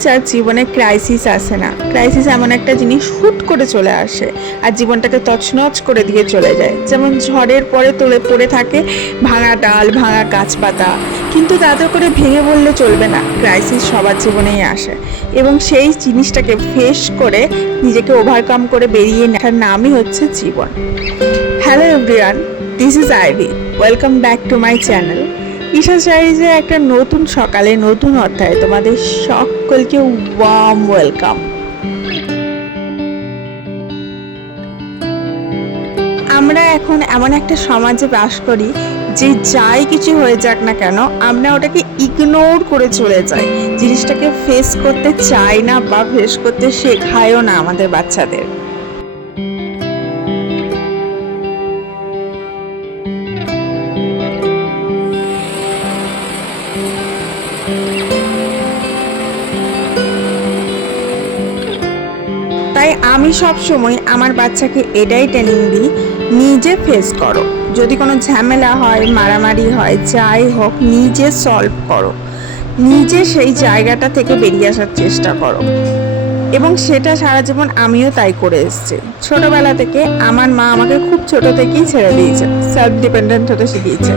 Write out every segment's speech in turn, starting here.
যার জীবনে ক্রাইসিস আসে না। ক্রাইসিস এমন একটা জিনিস হুট করে চলে আসে আর জীবনটাকে তছনছ করে দিয়ে চলে যায়। যেমন ঝড়ের পরে তোলে পড়ে থাকে ভাঙা ডাল, ভাঙা গাছপাতা। কিন্তু তাতে করে ভেঙে বললে চলবে না। ক্রাইসিস সবার জীবনেই আসে এবং সেই জিনিসটাকে ফেস করে নিজেকে ওভারকাম করে বেরিয়ে নেওয়ার নামই হচ্ছে জীবন। Hello everyone this is Ivy welcome back to my channel Isha সাইজে একটা নতুন সকালে, নতুন অধ্যায়ে তোমাদের সকলকে ওয়ার্ম ওয়েলকাম আমরা এখন এমন একটা সমাজে বাস করি যে যাই কিছু হয়ে যাক না কেন, আমরা ওটাকে ইগনোর করে চলে যাই। জিনিসটাকে ফেস করতে চাই না বা ফেস করতে শেখায়ও না আমাদের বাচ্চাদের। আমি সব সময় আমার বাচ্চাকে এটাই ট্রেনিং দিই, নিজে ফেস করো। যদি কোনো ঝামেলা হয়, মারামারি হয়, যাই হোক, নিজে সলভ করো। নিজে সেই জায়গাটা থেকে বেরিয়ে আসার চেষ্টা করো। এবং সেটা সারা জীবন আমিও তাই করে এসেছি। ছোটবেলা থেকে আমার মা আমাকে খুব ছোট থেকেই ছেড়ে দিয়েছে সেলফ ডিপেন্ডেন্ট হতে শিখিয়েছে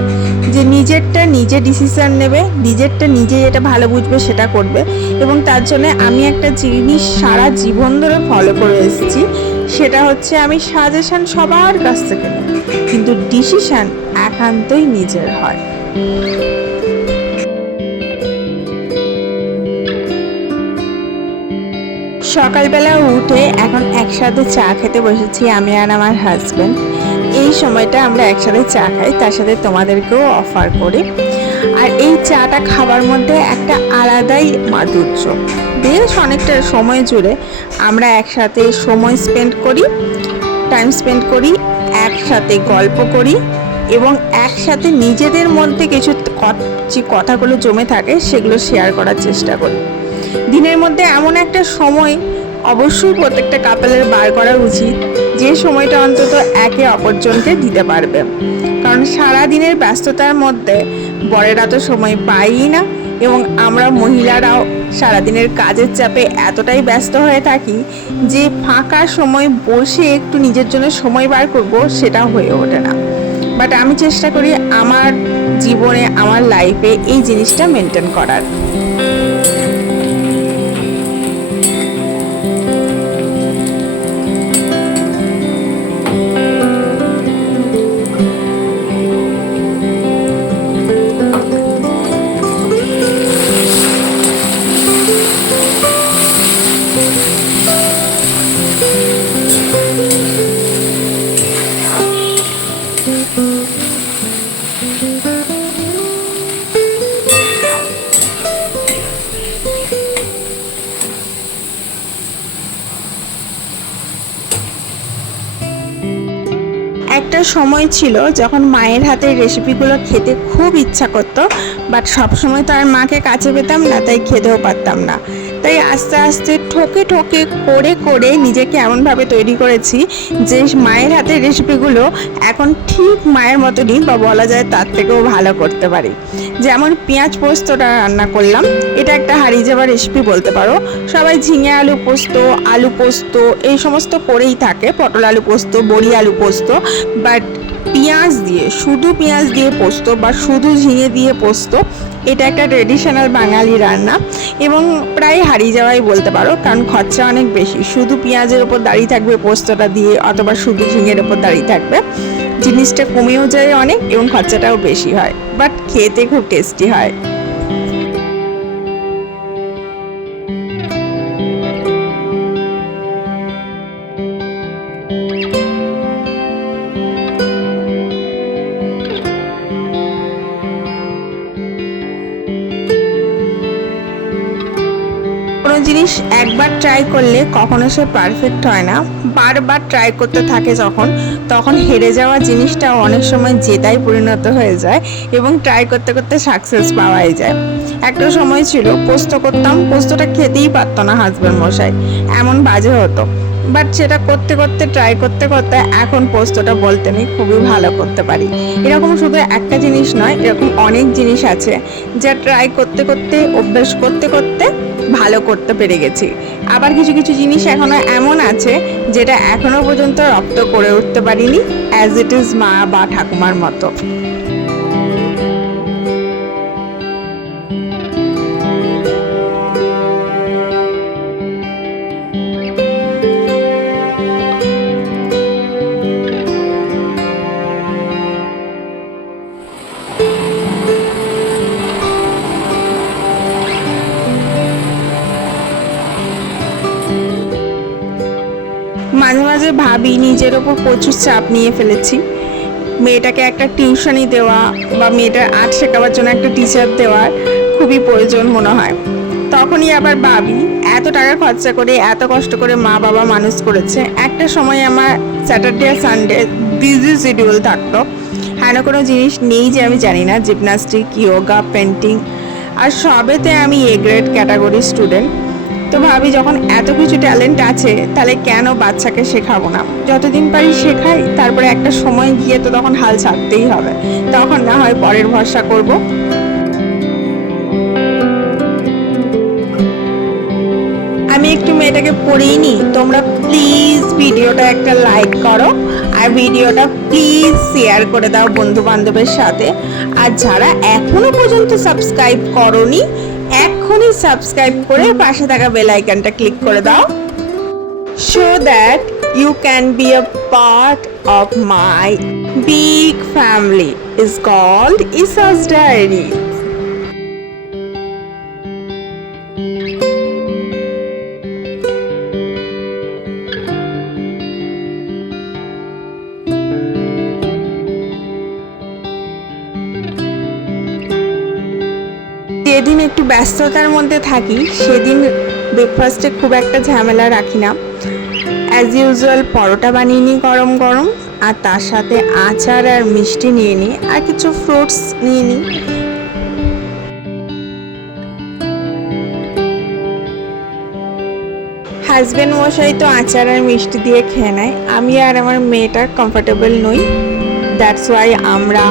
যে নিজেরটা নিজে ডিসিশন নেবে, নিজেরটা নিজে যেটা ভালো বুঝবে সেটা করবে এবং তার জন্য আমি একটা জিনিস সারা জীবন ধরে ফলো করে এসেছি, সেটা হচ্ছে আমি সাজেশন সবার কাছ থেকে নিই, কিন্তু ডিসিশন একান্তই নিজের হয়। সকালবেলা উঠে এখন একসাথে চা খেতে বসেছি আমি আর আমার হাজব্যান্ড এই সময়টা আমরা একসাথে চা খাই, তার সাথে তোমাদেরকেও অফার করি। আর এই চাটা খাবার মধ্যে একটা আলাদাই মাধুর্য। বেশ অনেকটা সময় জুড়ে আমরা একসাথে সময় স্পেন্ড করি টাইম স্পেন্ড করি, একসাথে গল্প করি এবং একসাথে নিজেদের মধ্যে কিছু যে কথাগুলো জমে থাকে সেগুলো শেয়ার করার চেষ্টা করি। দিনের মধ্যে এমন একটা সময় অবশ্যই প্রত্যেকটা কাপেলের বার করা উচিত। যে সময়টা অন্তত একে অপরজনকে দিতে পারবে। কারণ সারা দিনের ব্যস্ততার মধ্যে বরেরা তো সময় পাই না এবং আমরা মহিলারাও সারাদিনের কাজের চাপে এতটাই ব্যস্ত হয়ে থাকি যে ফাঁকা সময় বসে একটু নিজের জন্য সময় বার করব সেটা হয়ে ওঠে না। বাট আমি চেষ্টা করি আমার জীবনে, আমার লাইফে এই জিনিসটা মেনটেন করার। সময় ছিল যখন মায়ের হাতের রেসিপিগুলো খেতে খুব ইচ্ছা করতো বাট সবসময় তো আর মাকে কাছে পেতাম না, তাই খেতেও পারতাম না। তাই আস্তে আস্তে ঠকে ঠকে করে করে নিজেকে এমনভাবে তৈরি করেছি যে মায়ের হাতের রেসিপিগুলো এখন ঠিক মায়ের মতনই বা বলা যায় তার থেকেও ভালো করতে পারি। যেমন পেঁয়াজ পোস্তটা রান্না করলাম, এটা একটা হারিয়ে যাওয়া রেসিপি বলতে পারো। সবাই ঝিঙে আলু পোস্ত আলু পোস্ত, এই সমস্ত করেই থাকে, পটল আলু পোস্ত, বড়ি আলু পোস্ত বাট পেঁয়াজ দিয়ে, শুধু পেঁয়াজ দিয়ে পোস্ত বা শুধু ঝিঙে দিয়ে পোস্ত, এটা একটা ট্রেডিশনাল বাঙালি রান্না এবং প্রায় হারিয়ে যাওয়াই বলতে পারো, কারণ খরচা অনেক বেশি। শুধু পেঁয়াজের ওপর দাঁড়িয়ে থাকবে, পোস্তটা দিয়ে অথবা শুধু ঝিঙের ওপর দাঁড়িয়ে থাকবে। জিনিসটা কমেও যায় অনেক এবং খরচাটাও বেশি হয় বাট খেতে খুব টেস্টি হয়। জিনিস একবার ট্রাই করলে কখনো সে পারফেক্ট হয় না। বারবার ট্রাই করতে থাকে যখন, তখন হেরে যাওয়া জিনিসটা অনেক সময় জেতায় পরিণত হয়ে যায় এবং ট্রাই করতে করতে সাকসেস পাওয়াই যায়। একটা সময় ছিল, পোস্ত করতাম, পোস্তটা খেতেই পারতো না হাজব্যান্ড মশাই। এমন বাজে হতো। বাট সেটা করতে করতে ট্রাই করতে করতে এখন পোস্তটা বলতে নেই খুবই ভালো করতে পারি। এরকম শুধু একটা জিনিস নয়, এরকম অনেক জিনিস আছে যা ট্রাই করতে করতে, অভ্যেস করতে করতে ভালো করতে পেরে গেছি। আবার কিছু কিছু জিনিস এখনও এমন আছে, যেটা এখনও পর্যন্ত রপ্ত করে উঠতে পারিনি অ্যাজ ইট ইজ মা বা ঠাকুমার মতো। মাঝে ভাবি, নিজের ওপর প্রচুর চাপ নিয়ে ফেলেছি। মেয়েটাকে একটা টিউশনি দেওয়া বা মেয়েটার আর্ট শেখাবার জন্য একটা টিচার দেওয়ার খুবই প্রয়োজন মনে হয়। তখনই আবার ভাবি, এত টাকা খরচা করে, এত কষ্ট করে মা বাবা মানুষ করেছে। একটা সময় আমার স্যাটারডে আর সানডে বিজি শিডিউল থাকতো। হেন কোনো জিনিস নেই যে আমি জানি না। জিমনাস্টিক ইয়োগা পেন্টিং আর সবেতে আমি এ গ্রেড ক্যাটাগরি স্টুডেন্ট তো ভাবি যখন এত কিছু ট্যালেন্ট আছে, তাহলে কেন বাচ্চাকে শেখাবো না? যতদিন পারি শেখাই, তারপরে একটা সময় গিয়ে তো তখন হাল ছাড়তেই হবে। তখন না হয় পরের ভরসা করব। আমি একটু মেয়েটাকে পড়েই তোমরা প্লিজ ভিডিওটা একটা লাইক করো। আর ভিডিওটা প্লিজ শেয়ার করে দাও বন্ধু বান্ধবের সাথে। আর যারা এখনও পর্যন্ত সাবস্ক্রাইব করনি এখনই সাবস্ক্রাইব করে পাশে থাকা বেল আইকনটা ক্লিক করে দাও। So that you can be a part of my big family is called Isha's diary ব্যস্ততার মধ্যে থাকি, সেদিন ব্রেকফাস্টে খুব একটা ঝামেলা রাখি না। অ্যাজ ইউজুয়াল পরোটা বানিয়ে নিই গরম গরম, আর তার সাথে আচার আর মিষ্টি নিয়ে নিই, আর কিছু ফ্রুটস নিয়ে নিই। হাজব্যান্ড মশাই তো আচার আর মিষ্টি দিয়ে খেয়ে নেয়, আমি আর আমার মেয়েটা কমফোর্টেবল নই। দ্যাটস ওয়াই আমরা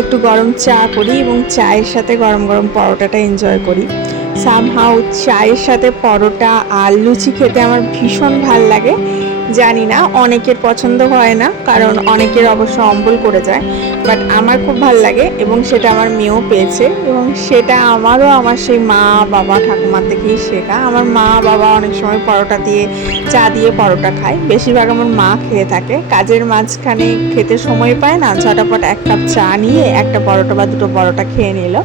একটু গরম চা করি এবং চায়ের সাথে গরম গরম পরোটাটা এনজয় করি। সামহাউ চায়ের সাথে পরোটা আর লুচি খেতে আমার ভীষণ ভালো লাগে। জানি না, অনেকের পছন্দ হয় না, কারণ অনেকের অবশ্য অম্বল করে যায় বাট আমার খুব ভালো লাগে এবং সেটা আমার মেয়েও পেয়েছে এবং সেটা আমারও, আমার সেই মা, বাবা, ঠাকুমার থেকেই শেখা। আমার মা, বাবা অনেক সময় পরোটা দিয়ে, চা দিয়ে পরোটা খায়। বেশিরভাগ আমার মা খেয়ে থাকে। কাজের মাঝখানে খেতে সময় পায় না, ঝটাপট এক কাপ চা নিয়ে একটা পরোটা বা দুটো পরোটা খেয়ে নিল।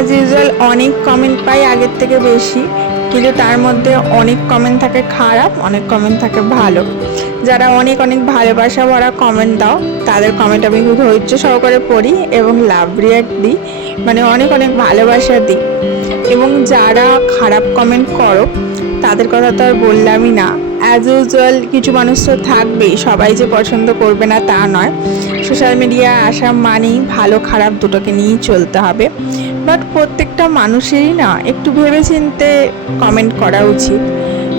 অ্যাজ ইউজুয়াল অনেক কমেন্ট পাই আগের থেকে বেশি, কিন্তু তার মধ্যে অনেক কমেন্ট থাকে খারাপ, অনেক কমেন্ট থাকে ভালো। যারা অনেক অনেক ভালোবাসা ভরা কমেন্ট দাও, তাদের কমেন্ট আমি খুব ধৈর্য সহকারে পড়ি এবং লাভ রিয়াক্ট দিই মানে অনেক অনেক ভালোবাসা দিই। এবং যারা খারাপ কমেন্ট করো, তাদের কথা তো আর বললামই না। অ্যাজ ইউজুয়াল কিছু মানুষ তো থাকবেই, সবাই যে পছন্দ করবে না তা নয়। সোশ্যাল মিডিয়া আসা মানেই ভালো, খারাপ দুটোকে নিয়েই চলতে হবে। বাট প্রত্যেকটা মানুষেরই না, একটু ভেবে চিনতে কমেন্ট করা উচিত।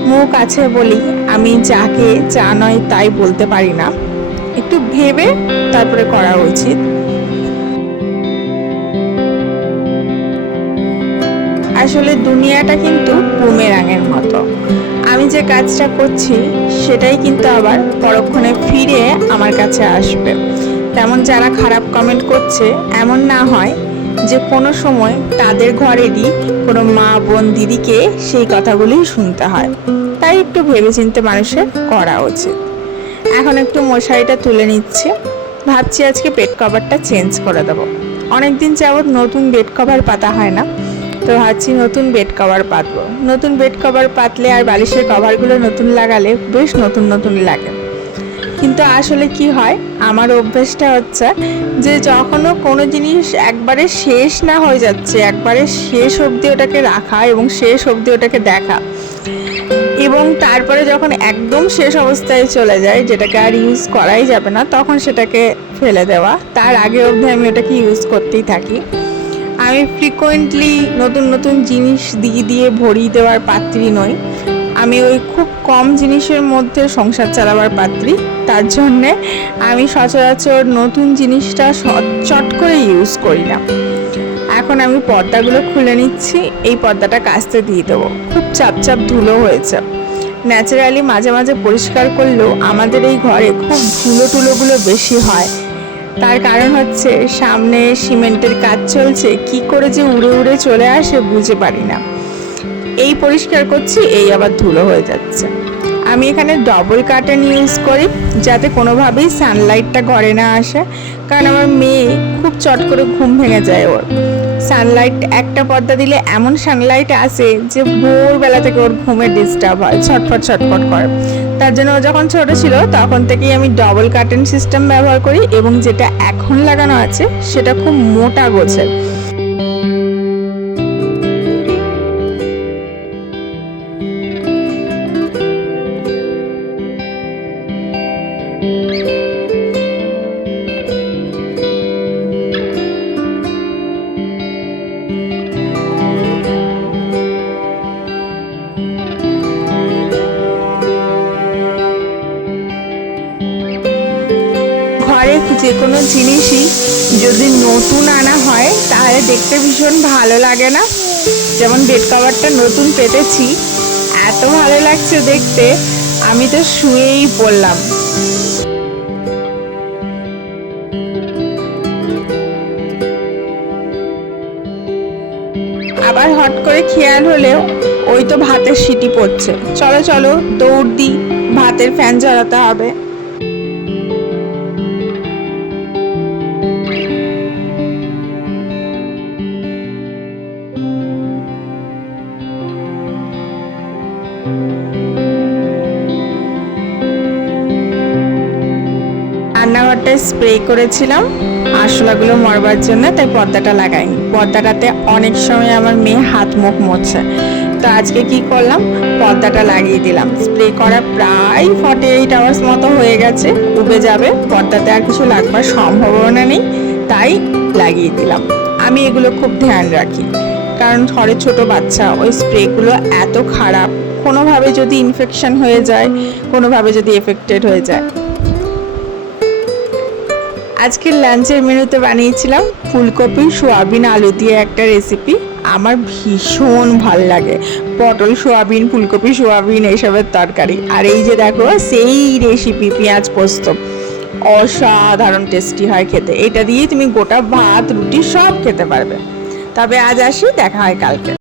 মুখ আছে বলি, আমি যাকে যা নয় তাই বলতে পারি না। একটু ভেবে তারপরে করা উচিত। আসলে দুনিয়াটা কিন্তু বুমেরাঙের মতো। আমি যে কাজটা করছি, সেটাই কিন্তু আবার পরক্ষণে ফিরে আমার কাছে আসবে। তেমন যারা খারাপ কমেন্ট করছে, এমন না হয় যে কোনো সময় তাদের ঘরেরই কোনো মা বোন দিদিকে সেই কথাগুলোই শুনতে হয়। তাই একটু ভেবেচিন্তে মানুষের করা উচিত। এখন একটু মশারিটা তুলে নিচ্ছে। ভাবছি আজকে বেড কভারটা চেঞ্জ করে দেবো। অনেক দিন যাবৎ নতুন বেড কভার পাতা হয় না। তো ভাবছি নতুন বেড কভার পাতবো। নতুন বেড কভার পাতলে আর বালিশের কভারগুলো নতুন লাগালে বেশ নতুন নতুন লাগে। কিন্তু আসলে কি হয়, আমার অভ্যেসটা হচ্ছে যে যখনও কোনো জিনিস একবারে শেষ না হয়ে যাচ্ছে, একবারে শেষ অবধি ওটাকে রাখা এবং শেষ অবধি ওটাকে দেখা এবং তারপরে যখন একদম শেষ অবস্থায় চলে যায়, যেটাকে আর ইউজ করাই যাবে না, তখন সেটাকে ফেলে দেওয়া। তার আগে অবধি আমি ওটাকে ইউজ করতেই থাকি। আমি ফ্রিকোয়েন্টলি নতুন নতুন জিনিস দিয়ে দিয়ে ভরিয়ে দেওয়ার পাত্রী নই। আমি ওই খুব কম জিনিসের মধ্যে সংসার চালাবার পাত্রী। তার জন্যে আমি সচরাচর নতুন জিনিসটা চট করে ইউজ করি না। এখন আমি পর্দাগুলো খুলে নিচ্ছি, এই পর্দাটা কাচতে দিয়ে দেবো। খুব চাপ চাপ ধুলো হয়েছে। ন্যাচারালি মাঝে মাঝে পরিষ্কার করলেও আমাদের এই ঘরে খুব ধুলো টুলোগুলো বেশি হয়। তার কারণ হচ্ছে সামনে সিমেন্টের কাজ চলছে, কি করে যে উড়ে উড়ে চলে আসে বুঝে পারি না। এই পরিষ্কার করছি, এই আবার ধুলো হয়ে যাচ্ছে। আমি এখানে ডবল কার্টেন ইউজ করি, যাতে কোনোভাবেই সানলাইটটা ঘরে না আসে। কারণ আমার মেয়ে খুব চট করে ঘুম ভেঙে যায় ওর। সানলাইট একটা পর্দা দিলে এমন সানলাইট আসে যে ভোরবেলা থেকে ওর ঘুমে ডিস্টার্ব হয়, ছটফট ছটফট করে। তার জন্য ও যখন ছোট ছিল, তখন থেকেই আমি ডবল কার্টেন সিস্টেম ব্যবহার করি এবং যেটা এখন লাগানো আছে, সেটা খুব মোটা গোছের কোনো জিনিসই যদি নতুন আনা হয়, তাহলে দেখতে ভীষণ ভালো লাগে না। যেমন বেড কভারটা নতুন পেতেছি, এত ভালো লাগছে দেখতে, আমি তো শুয়েই পড়লাম। আবার হট করে খেয়াল হলেও ওই তো ভাতের সিটি পড়ছে। চলো চলো, দৌড় দিই, ভাতের ফ্যান জ্বালাতে হবে। রান্নাঘরটায় স্প্রে করেছিলাম, আরশোলাগুলো মরবার জন্য, তাই পর্দাটা লাগাইনি। পর্দাটাতে অনেক সময় আমার মেয়ে হাত মুখ মোছে। তো আজকে কি করলাম? পর্দাটা লাগিয়ে দিলাম। স্প্রে করা প্রায় ফর্টি এইট আওয়ার্স মতো হয়ে গেছে উবে যাবে। পর্দাতে আর কিছু লাগবার সম্ভাবনা নেই, তাই লাগিয়ে দিলাম। আমি এগুলো খুব ধ্যান রাখি, কারণ ঘরে ছোট বাচ্চা, ওই স্প্রেগুলো এত খারাপ। কোনোভাবে যদি ইনফেকশন হয়ে যায়, কোনোভাবে যদি এফেক্টেড হয়ে যায় আজকের লাঞ্চের মেনুতে বানিয়েছিলাম ফুলকপি, সোয়াবিন, আলু দিয়ে একটা রেসিপি আমার ভীষণ ভালো লাগে। পটল, সোয়াবিন, ফুলকপি, সোয়াবিন, এইসবের তরকারি। আর এই যে দেখো, সেই রেসিপি পেঁয়াজ পোস্ত। অসাধারণ টেস্টি হয় খেতে। এটা দিয়ে তুমি গোটা ভাত, রুটি সব খেতে পারবে। তবে আজ আসি, দেখা হয় কালকে।